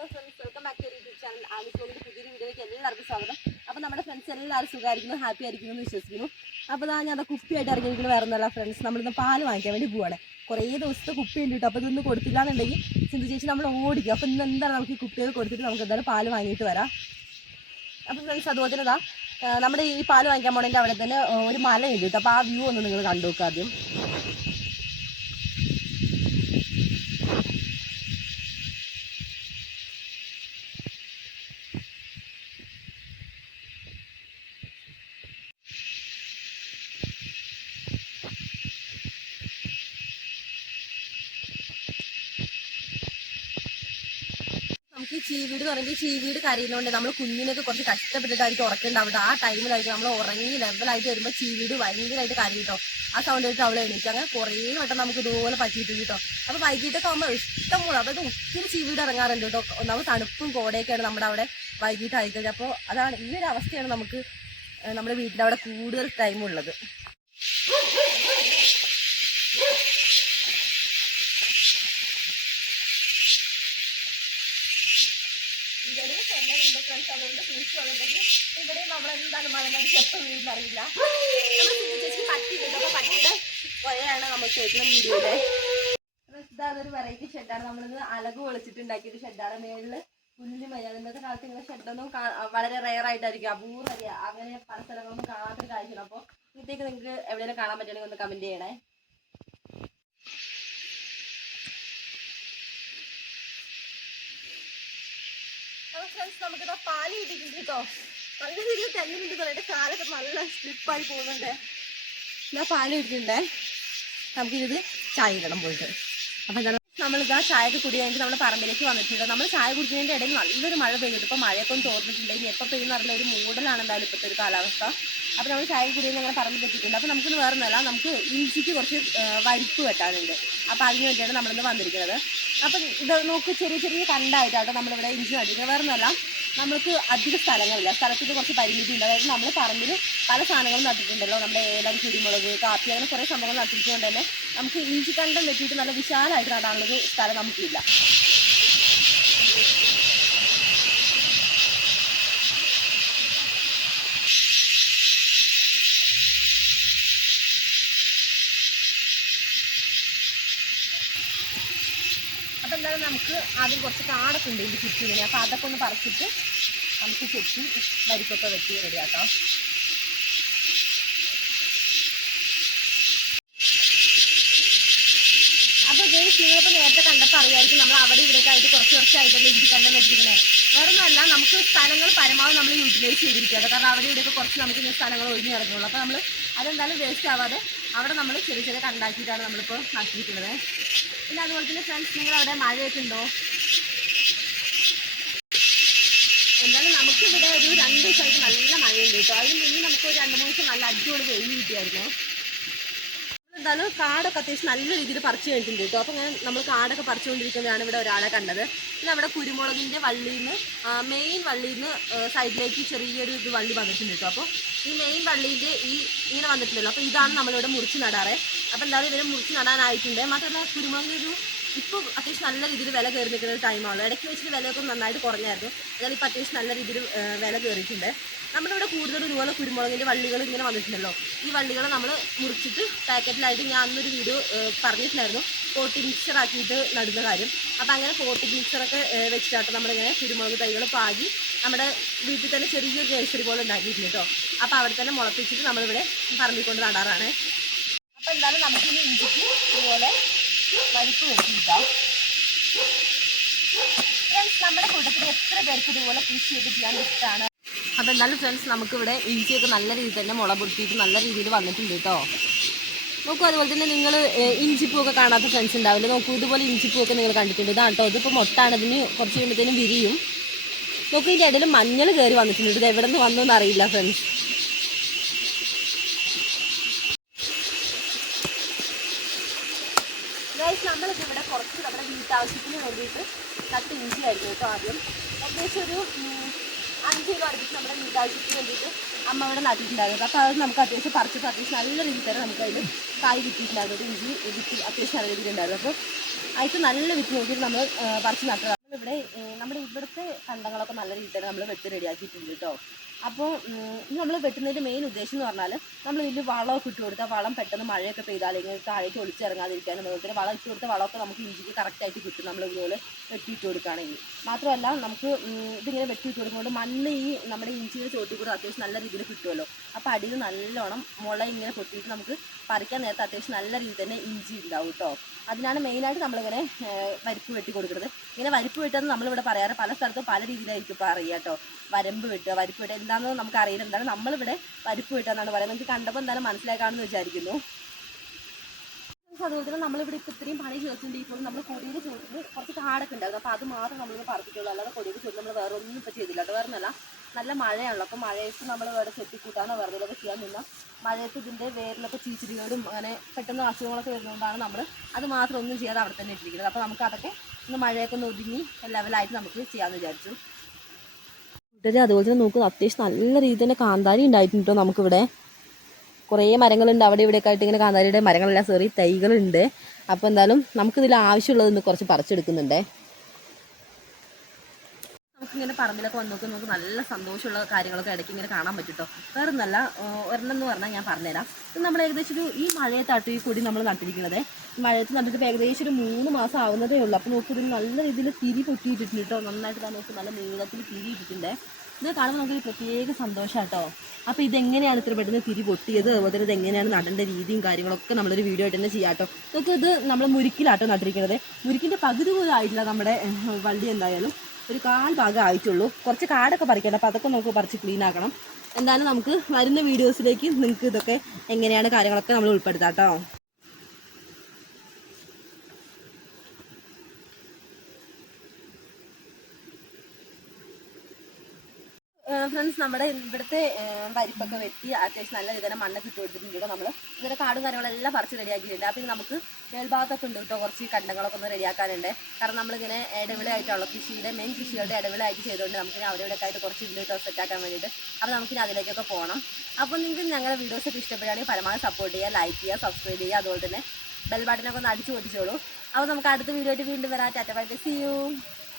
Hello friends, welcome back to YouTube channel Alice വ്ലോഗിന്റെ പുതിയൊരു വീഡിയോയിലേക്ക് എല്ലാവർക്കും സ്വാഗതം. അപ്പോൾ നമ്മുടെ ഫ്രണ്ട്സ് എല്ലാവരും സുഖമായിരിക്കുന്നു, ഹാപ്പി ആയിരിക്കുന്നു എന്ന് വിശ്വസിക്കുന്നു. അപ്പോൾ ഞാൻ കുപ്പിയായിട്ട് ഇറങ്ങിയിരിക്കുന്നത് വേറെ ഒന്നല്ല ഫ്രണ്ട്സ്, നമ്മളിന്ന് പാല് വാങ്ങിക്കാൻ വേണ്ടി പോവാണ്. കുറേ ദിവസത്തെ കുപ്പി ഉണ്ട് കേട്ടോ. അപ്പോൾ ഇതൊന്നും കൊടുത്തില്ല എന്നുണ്ടെങ്കിൽ സിന്ധു ചേച്ചി നമ്മൾ ഓടിക്കും. അപ്പോൾ ഇന്ന് എന്താണ് നമുക്ക് ഈ കുപ്പികൾ കൊടുത്തിട്ട് നമുക്ക് എന്തായാലും പാല് വാങ്ങിയിട്ട് വരാം. അപ്പോൾ ഫ്രണ്ട്സ്, അതുപോലെ തന്നെ നമ്മുടെ ഈ പാല് വാങ്ങിക്കാൻ പോണതിൻ്റെ അവിടെ തന്നെ ഒരു മലയുണ്ട് കേട്ടോ. അപ്പോൾ ആ വ്യൂ ഒന്ന് നിങ്ങൾ കണ്ടു നോക്കുക ആദ്യം. നമുക്ക് ഈ ചീവീട് എന്ന് പറയുമ്പോൾ ഈ ചീവീട് കരയുന്നതുകൊണ്ട് നമ്മൾ കുഞ്ഞിനൊക്കെ കുറച്ച് കഷ്ടപ്പെട്ടിട്ടായിരിക്കും ഉറക്കേണ്ടാവുക. ആ ടൈമിലായിരിക്കും നമ്മൾ ഉറങ്ങി ലെവലായിട്ട് വരുമ്പോൾ ചീവീട് ഭയങ്കരമായിട്ട് കരയും കേട്ടോ. ആ സൗണ്ട് കേട്ട് അവളെ എണീറ്റ്. അങ്ങനെ കുറേ വട്ടം നമുക്ക് ഇതുപോലെ പറ്റിയിട്ടുണ്ട് കേട്ടോ. അപ്പോൾ വൈകിട്ടൊക്കെ ആകുമ്പോൾ ഇഷ്ടം പോലെ അതായത് ഒത്തിരി ചീവീട് ഇറങ്ങാറുണ്ട് കേട്ടോ. ഒന്നാമത് തണുപ്പും കോടയൊക്കെയാണ് നമ്മുടെ അവിടെ വൈകിട്ടായി കഴിഞ്ഞാൽ. അപ്പോൾ അതാണ് ഈ ഒരു അവസ്ഥയാണ് നമുക്ക് നമ്മുടെ വീട്ടിൻ്റെ അവിടെ കൂടുതൽ ടൈമുള്ളത്. അതുകൊണ്ട് തിരിച്ചുണ്ടെങ്കിൽ ഇവിടെ നമ്മളെന്താണ് മഴനടിച്ച് എപ്പോൾ വീടിനറിയില്ല. ചേച്ചി പറ്റിയിട്ടുണ്ട്. അപ്പോൾ പറ്റിയുടെ കുറേയാണ് നമ്മൾ കേൾക്കുന്ന വീഡിയോയിലെ. ഇതൊരു വെറൈറ്റി ഷെഡാണ്. നമ്മളിത് അലക് പൊളിച്ചിട്ടുണ്ടാക്കിയൊരു ഷെഡാണ്. മേളിൽ പുല്ല് മഴ. ഇന്നത്തെ കാലത്ത് ഇങ്ങനെ ഷെഡൊന്നും വളരെ റെയർ ആയിട്ടായിരിക്കും, അപൂർവ്വ അങ്ങനെ പല സ്ഥലങ്ങളൊന്നും കാണാത്തൊരു കാര്യമാണ്. അപ്പോൾ ഇന്നത്തേക്ക് നിങ്ങൾക്ക് എവിടെയെങ്കിലും കാണാൻ പറ്റുകയാണെങ്കിൽ ഒന്ന് കമൻറ്റ് ചെയ്യണേ. ഫ്രണ്ട്സ്, നമുക്കിതാ പാല് കിട്ടിയിട്ടുണ്ട് കേട്ടോ. നല്ല രീതിയിൽ തെല്ലുണ്ട്. പറയട്ടെ, കാലൊക്കെ നല്ല സ്ലിപ്പായി പോകുന്നുണ്ട്. ഇതാ പാല് കിട്ടിയിട്ടുണ്ടേ. നമുക്കിത് ചായ ഇടണം പോയിട്ട്. അപ്പം എന്താണ് നമ്മളിതാ ചായയൊക്കെ കുടി കഴിഞ്ഞിട്ട് നമ്മൾ പറമ്പിലേക്ക് വന്നിട്ടുണ്ട്. നമ്മൾ ചായ കുടിക്കുന്നതിൻ്റെ ഇടയിൽ നല്ലൊരു മഴ പെയ്തിട്ട് ഇപ്പോൾ മഴയൊക്കെ ഒന്ന് തോർന്നിട്ടുണ്ടെങ്കിൽ എപ്പോൾ പെയ്യുന്ന പറഞ്ഞാൽ ഒരു മൂടലാണ് എന്തായാലും ഇപ്പോഴത്തെ ഒരു കാലാവസ്ഥ. അപ്പോൾ നമ്മൾ ചായ കുടിയിൽ അങ്ങനെ പറമ്പിൽ എത്തിയിട്ടുണ്ട്. അപ്പോൾ നമുക്കിന്ന് വേറെ ഒന്നല്ല, നമുക്ക് ഇഞ്ചിക്ക് കുറച്ച് വരിപ്പ് വെട്ടാനുണ്ട്. അപ്പോൾ അതിന് വേണ്ടിയാണ് നമ്മളിന്ന് വന്നിരിക്കുന്നത്. അപ്പം ഇത് നോക്ക്, ചെറിയ ചെറിയ കണ്ടായിട്ടാണ് നമ്മളിവിടെ ഇഞ്ചി നടിക്കുന്നത്. വേറെ ഒന്നല്ല, നമുക്ക് അധിക സ്ഥലങ്ങളില്ല, സ്ഥലത്തിന് കുറച്ച് പരിമിതി ഉണ്ട്. അതായത് നമ്മൾ പറമ്പിൽ പല സാധനങ്ങളും നട്ടിട്ടുണ്ടല്ലോ. നമ്മുടെ ഏലം, കുരുമുളക്, കാപ്പി, അങ്ങനെ കുറേ സംഭവങ്ങൾ നട്ടിരിക്കുന്നത് തന്നെ നമുക്ക് ഇഞ്ചി കണ്ടം വെട്ടിയിട്ട് നല്ല വിശാലമായിട്ട് നടാനുള്ളൊരു സ്ഥലം നമുക്കില്ല. അപ്പോൾ എന്തായാലും നമുക്ക് ആദ്യം കുറച്ച് കാടൊക്കെ ഉണ്ട് ഇതിൻ്റെ ചുറ്റിങ്ങനെ. അപ്പോൾ അതൊക്കെ ഒന്ന് പറിച്ചിട്ട് നമുക്ക് ചെത്തി വരിക്കൊക്കെ വെട്ടി റെഡിയാക്കാം. അപ്പോൾ നിങ്ങളിപ്പോൾ നേരത്തെ കണ്ടപ്പോൾ അറിയായിരിക്കും നമ്മൾ അവിടെ ഇവിടെയൊക്കെ ആയിട്ട് കുറച്ചായിട്ടല്ലേ ഇഞ്ചി കണ്ടം വെച്ചിരിക്കണേ. വേറെ ഒന്നുമല്ല, നമുക്ക് സ്ഥലങ്ങൾ പരമാവധി നമ്മൾ യൂട്ടിലൈസ് ചെയ്തിരിക്കുകയാണ്. കാരണം അവിടെ ഇവിടെയൊക്കെ കുറച്ച് നമുക്ക് ഇങ്ങനെ സ്ഥലങ്ങൾ ഒഴിഞ്ഞു കിടക്കുള്ളൂ. അപ്പോൾ നമ്മൾ അതെന്തായാലും വേസ്റ്റ് ആവാതെ അവിടെ നമ്മൾ ചെറിയ ചെറിയ കണ്ടാക്കിയിട്ടാണ് നമ്മളിപ്പോൾ നട്ടിരിക്കുന്നത്. പിന്നെ അതുപോലെ തന്നെ ഫ്രണ്ട്സ്, നിങ്ങളവിടെ മഴയൊക്കെ ഉണ്ടോ? എന്തായാലും നമുക്കിവിടെ ഒരു 2 ദിവസമായിട്ട് നല്ല മഴയുണ്ട് കേട്ടോ. അതിന് മുന്നേ നമുക്ക് ഒരു 2-3 ദിവസം നല്ല അടിപൊളി വെയിൽ കിട്ടിയായിരുന്നു. എന്തായാലും കാടൊക്കെ അത്യാവശ്യം നല്ല രീതിയിൽ പറിച്ചു കഴിഞ്ഞിട്ടുണ്ട് കേട്ടോ. അപ്പോൾ അങ്ങനെ നമ്മൾ കാടൊക്കെ പറിച്ചുകൊണ്ടിരിക്കുന്നതാണ് ഇവിടെ ഒരാളെ കണ്ടത്. പിന്നെ അവിടെ കുരുമുളകിൻ്റെ വള്ളിയിൽ നിന്ന് മെയിൻ വള്ളിയിൽ നിന്ന് സൈഡിലേക്ക് ചെറിയൊരു വള്ളി വന്നിട്ടുണ്ട് കേട്ടോ. അപ്പോൾ ഈ മെയിൻ വള്ളീൻ്റെ ഇങ്ങനെ വന്നിട്ടുണ്ടല്ലോ. അപ്പോൾ ഇതാണ് നമ്മളിവിടെ മുറിച്ച് നടാറ്. അപ്പോൾ എന്തായാലും ഇവർ മുറിച്ച് നടാനായിട്ടുണ്ട്. മാത്രമല്ല കുരുമുളകിനൊരു ഇപ്പോൾ അത്യാവശ്യം നല്ല രീതിയിൽ വില കയറി നിൽക്കുന്ന ഒരു ടൈമാണല്ലോ. ഇടയ്ക്ക് വെച്ചിട്ട് വിലയൊക്കെ നന്നായിട്ട് കുറഞ്ഞായിരുന്നു. എന്നാലും ഇപ്പോൾ അത്യാവശ്യം നല്ല രീതിയിൽ വില കയറിയിട്ടുണ്ട്. നമ്മളിവിടെ കൂടുതലും ഇതുപോലെ കുരുമുളകിൻ്റെ വള്ളികൾ ഇങ്ങനെ വന്നിട്ടുണ്ടല്ലോ. ഈ വള്ളികൾ നമ്മൾ മുറിച്ചിട്ട് പാക്കറ്റിലായിട്ട് ഞാൻ അന്നൊരു വീഡിയോ പറഞ്ഞിട്ടുണ്ടായിരുന്നു, പോട്ടി മിക്സർ ആക്കിയിട്ട് നടുന്ന കാര്യം. അപ്പോൾ അങ്ങനെ പോട്ടി മിക്സറൊക്കെ വെച്ചിട്ടായിട്ട് നമ്മളിങ്ങനെ കുരുമുളക് തൈകൾ പാകി നമ്മുടെ വീട്ടിൽ തന്നെ ചെറിയൊരു നഴ്സറി പോലെ ഉണ്ടാക്കിയിട്ടുണ്ട് കേട്ടോ. അപ്പോൾ അവിടെ തന്നെ മുളപ്പിച്ചിട്ട് നമ്മളിവിടെ പറമ്പിക്കൊണ്ട് നടാറാണ്. അപ്പോൾ എന്തായാലും നമുക്കിനി ഇഞ്ചിക്ക് ഇതുപോലെ വരിപ്പ് വെച്ചിട്ടാം. ഫ്രണ്ട്സ്, നമ്മുടെ കൂട്ടത്തിൽ എത്ര പേർക്ക് ഇതുപോലെ കൃഷിയൊക്കെ ചെയ്യാൻ ഇഷ്ടമാണ്. അപ്പോൾ എന്തായാലും ഫ്രണ്ട്സ്, നമുക്കിവിടെ ഇഞ്ചിയൊക്കെ നല്ല രീതിയിൽ തന്നെ മുള പൊട്ടിയിട്ട് നല്ല രീതിയിൽ വന്നിട്ടുണ്ട് കേട്ടോ. നോക്കൂ, അതുപോലെ തന്നെ നിങ്ങൾ ഇഞ്ചിപ്പൂവൊക്കെ കാണാത്ത ഫ്രണ്ട്സ് ഉണ്ടാവില്ല. നോക്കൂ, ഇതുപോലെ ഇഞ്ചിപ്പൂവൊക്കെ നിങ്ങൾ കണ്ടിട്ടുണ്ട്. ഇതാണ് കേട്ടോ. ഇതിപ്പോൾ മൊട്ടാണ്. ഇതിന് കുറച്ച് കഴിയുമ്പോഴത്തേനും വിരിയും. നോക്കൂ, ഇതിൻ്റെ ഇടയിൽ മഞ്ഞൾ കയറി വന്നിട്ടുണ്ട്. ഇത് എവിടെ നിന്ന് വന്നതെന്ന് അറിയില്ല ഫ്രണ്ട്സ്. നമ്മളിപ്പോൾ ഇവിടെ കുറച്ച് നമ്മുടെ വീട്ടാവശ്യത്തിന് വേണ്ടിയിട്ട് നട്ട് ഇഞ്ചിയായിരുന്നു കേട്ടോ. ആദ്യം ഏകദേശം ഒരു 5 കിലോ അടുപ്പിച്ച് നമ്മുടെ വീട്ടാവശ്യത്തിന് വേണ്ടിയിട്ട് അമ്മ ഇവിടെ നട്ടിട്ടുണ്ടായിരുന്നു. അപ്പോൾ അത് നമുക്ക് അത്യാവശ്യം പറിച്ചിട്ട് അത്യാവശ്യം നല്ല രീതിയിൽ തന്നെ നമുക്ക് അതിൽ കായ് കിട്ടിയിട്ടുണ്ടായിരുന്നു. ഇഞ്ചി വിത്ത് അത്യാവശ്യം നല്ല രീതിയിലുണ്ടായിരുന്നു. അപ്പോൾ അതിൽ നല്ല വിത്ത് നോക്കിയിട്ട് നമ്മൾ പറിച്ച് നട്ടതാണ്. ഇവിടെ നമ്മുടെ ഇവിടുത്തെ കണ്ടങ്ങളൊക്കെ നല്ല രീതിയിൽ തന്നെ നമ്മൾ വെട്ടി റെഡിയാക്കിയിട്ടുണ്ട് കേട്ടോ. അപ്പോൾ ഇത് നമ്മൾ വെട്ടുന്നതിൻ്റെ മെയിൻ ഉദ്ദേശം എന്ന് പറഞ്ഞാൽ നമ്മൾ ഇതിൽ വളമൊക്കെ ഇട്ട് കൊടുത്താൽ വളം പെട്ടെന്ന് മഴയൊക്കെ പെയ്താൽ ഇങ്ങനെ താഴേക്ക് ഒളിച്ചിറങ്ങാതിരിക്കാനും അതുപോലെ തന്നെ വളം ഇട്ട് കൊടുത്ത വളമൊക്കെ നമുക്ക് ഇഞ്ചിക്ക് കറക്റ്റായിട്ട് കിട്ടും നമ്മൾ ഇതുപോലെ വെട്ടിയിട്ട് കൊടുക്കുകയാണെങ്കിൽ. മാത്രമല്ല നമുക്ക് ഇതിങ്ങനെ വെട്ടിയിട്ട് കൊടുക്കുമ്പോൾ മണ്ണ് ഈ നമ്മുടെ ഇഞ്ചിയുടെ ചോട്ടിൽ കൂടെ അത്യാവശ്യം നല്ല രീതിയിൽ കിട്ടുമല്ലോ. അപ്പോൾ അടിയിൽ നല്ലോണം മുള ഇങ്ങനെ പൊട്ടിയിട്ട് നമുക്ക് പറിക്കാൻ നേരത്തെ അത്യാവശ്യം നല്ല രീതിയിൽ തന്നെ ഇഞ്ചി ഉണ്ടാവും കേട്ടോ. അതിനാണ് മെയിനായിട്ട് നമ്മളിങ്ങനെ വരിപ്പ് വെട്ടി കൊടുക്കുന്നത്. ഇങ്ങനെ വരിപ്പ് വെട്ടുന്നത് നമ്മളിവിടെ പറയാറ് പല സ്ഥലത്തും പല രീതിയിലായിരിക്കും ഇപ്പോൾ അറിയാം കേട്ടോ. വരമ്പ് വെട്ടുക, വരിപ്പ് വെട്ടുക എന്താണെന്ന് നമുക്ക് അറിയില്ല. എന്താണ് നമ്മളിവിടെ വരിപ്പ് വെട്ടുക എന്നാണ് പറയുന്നത്. നമുക്ക് കണ്ടപ്പോൾ എന്തായാലും മനസ്സിലാക്കാമെന്ന് വിചാരിക്കുന്നു. അതുപോലെ തന്നെ നമ്മളിവിടെ ഇപ്പോൾ ഇത്രയും പണി ചേർത്തുകൊണ്ടിരിക്കുമ്പോൾ നമ്മൾ കൊടിയുടെ ചോട്ടിൽ കുറച്ച് കാടൊക്കെ ഉണ്ടായിരുന്നു. അപ്പോൾ അത് മാത്രം നമ്മളിവിടെ പറപ്പിക്കുള്ളൂ. അല്ലാതെ കൊടിയുടെ ചോട്ടിൽ നമ്മൾ വേറെ ഒന്നും ഇപ്പോൾ ചെയ്തില്ല കേട്ടോ. വേറെ ഒന്നല്ല, നല്ല മഴയാണല്ലോ. അപ്പോൾ മഴയത്ത് നമ്മൾ വേറെ ചെത്തിക്കൂട്ടാനോ വേറെ ഇതൊക്കെ ചെയ്യാൻ നിന്നാൽ മഴയത്ത് ഇതിൻ്റെ വേരിലൊക്കെ ചീച്ചിരിയോടും അങ്ങനെ പെട്ടെന്ന് അസുഖങ്ങളൊക്കെ വരുന്നതുകൊണ്ടാണ് നമ്മൾ അത് മാത്രം ഒന്നും ചെയ്യാതെ അവിടെ തന്നെ ഇട്ടിരിക്കുന്നത്. അപ്പോൾ നമുക്ക് അതൊക്കെ ഒന്ന് മഴയൊക്കെ ഒന്ന് ഒതുങ്ങി ലെവലായിട്ട് നമുക്ക് ചെയ്യാമെന്ന് വിചാരിച്ചു. അതുപോലെ തന്നെ നോക്കുന്നത് അത്യാവശ്യം നല്ല രീതിയിൽ തന്നെ കാന്താരി ഉണ്ടായിട്ടുണ്ടോ. നമുക്കിവിടെ കുറേ മരങ്ങളുണ്ട് അവിടെ ഇവിടെയൊക്കെ ആയിട്ട് ഇങ്ങനെ കാന്താരിയുടെ മരങ്ങളെല്ലാം സോറി തൈകളുണ്ട്. അപ്പോൾ എന്തായാലും നമുക്കിതിൽ ആവശ്യമുള്ളത് കുറച്ച് പറിച്ചെടുക്കുന്നുണ്ട്. നമുക്കിങ്ങനെ പറമ്പിലൊക്കെ വന്ന് നോക്കി നമുക്ക് നല്ല സന്തോഷമുള്ള കാര്യങ്ങളൊക്കെ ഇടയ്ക്ക് ഇങ്ങനെ കാണാൻ പറ്റും കേട്ടോ. വേറെ ഒന്നല്ല, ഒരെണ്ണം എന്ന് പറഞ്ഞാൽ ഞാൻ പറഞ്ഞുതരാം. ഇത് നമ്മൾ ഏകദേശം ഈ മഴയത്താട്ട് ഈ കൊടി നമ്മൾ നട്ടിരിക്കുന്നത്. മഴയത്ത് നട്ടിട്ട് ഏകദേശം 3 മാസം ആവുന്നതേ ഉള്ളൂ. അപ്പോൾ നോക്കി ഇതിന് നല്ല രീതിയിൽ തിരി പൊട്ടിയിട്ടിട്ടുണ്ട് കേട്ടോ. നന്നായിട്ട് നോക്കി നല്ല നീളത്തിൽ തിരി ഇട്ടിട്ടുണ്ട്. ഇത് കാണുമ്പോൾ നമുക്കൊരു പ്രത്യേക സന്തോഷം കേട്ടോ. അപ്പോൾ ഇതെങ്ങനെയാണ് ഇത്ര പെട്ടെന്ന് തിരി പൊട്ടിയത്, അതുപോലെ തന്നെ ഇതെങ്ങനെയാണ് നടേണ്ട രീതിയും കാര്യങ്ങളൊക്കെ നമ്മളൊരു വീഡിയോ ആയിട്ട് തന്നെ ചെയ്യാം കേട്ടോ. നമുക്ക് ഇത് നമ്മൾ മുരിക്കിലാട്ടോ നട്ടിരിക്കുന്നത്. മുരിക്കിൻ്റെ പകുതി പോലും ആയിട്ടില്ല നമ്മുടെ വള്ളി. എന്തായാലും ഒരു 1/4 ഭാഗം ആയിട്ടുള്ളൂ. കുറച്ച് കാടൊക്കെ പറിക്കണം. അപ്പോൾ അതൊക്കെ നമുക്ക് പറിച്ച് ക്ലീൻ ആക്കണം. എന്തായാലും നമുക്ക് വരുന്ന വീഡിയോസിലേക്ക് നിങ്ങൾക്ക് ഇതൊക്കെ എങ്ങനെയാണ് കാര്യങ്ങളൊക്കെ നമ്മൾ ഉൾപ്പെടുത്താം കേട്ടോ. ഫ്രണ്ട്സ്, നമ്മുടെ ഇവിടുത്തെ വരിപ്പൊക്കെ വെട്ടി അത്യാവശ്യം നല്ല രീതിയിൽ മണ്ണൊക്കെ ഇട്ട് കൊടുത്തിട്ടുണ്ട് കേട്ടോ. നമ്മൾ ഇതിൻ്റെ കാടും കാര്യങ്ങളെല്ലാം പറിച്ച് റെഡിയാക്കിയിട്ടുണ്ട്. അപ്പോൾ നമുക്ക് മേൽഭാഗത്തൊക്കെ ഉണ്ട് കേട്ടോ കുറച്ച് കണ്ടങ്ങളൊക്കെ ഒന്ന് റെഡിയാക്കാനുണ്ട്. കാരണം നമ്മളിങ്ങനെ ഇടവിളയായിട്ടുള്ള കൃഷിയുടെ മെയിൻ കൃഷികളുടെ ഇടവിളയായിട്ട് ചെയ്തുകൊണ്ട് നമുക്കിനി അവിടെ ഇവിടെ ആയിട്ട് കുറച്ച് ഇല്ല കേട്ടോ സെറ്റാക്കാൻ വേണ്ടിയിട്ട്. അപ്പോൾ നമുക്കിനി അതിലേക്കൊക്കെ പോകണം. അപ്പോൾ നിങ്ങൾക്ക് ഞങ്ങളുടെ വീഡിയോസൊക്കെ ഇഷ്ടപ്പെടുകയാണെങ്കിൽ പരമാവധി സപ്പോർട്ട് ചെയ്യുക, ലൈക്ക് ചെയ്യുക, സബ്സ്ക്രൈബ് ചെയ്യുക. അതുപോലെ തന്നെ ബെൽ ബട്ടനൊക്കെ ഒന്ന് അടിച്ചു പൊട്ടിച്ചോളൂ. അപ്പോൾ നമുക്ക് അടുത്ത വീഡിയോ ആയിട്ട് വീണ്ടും വരാം. Tata bye bye, see U.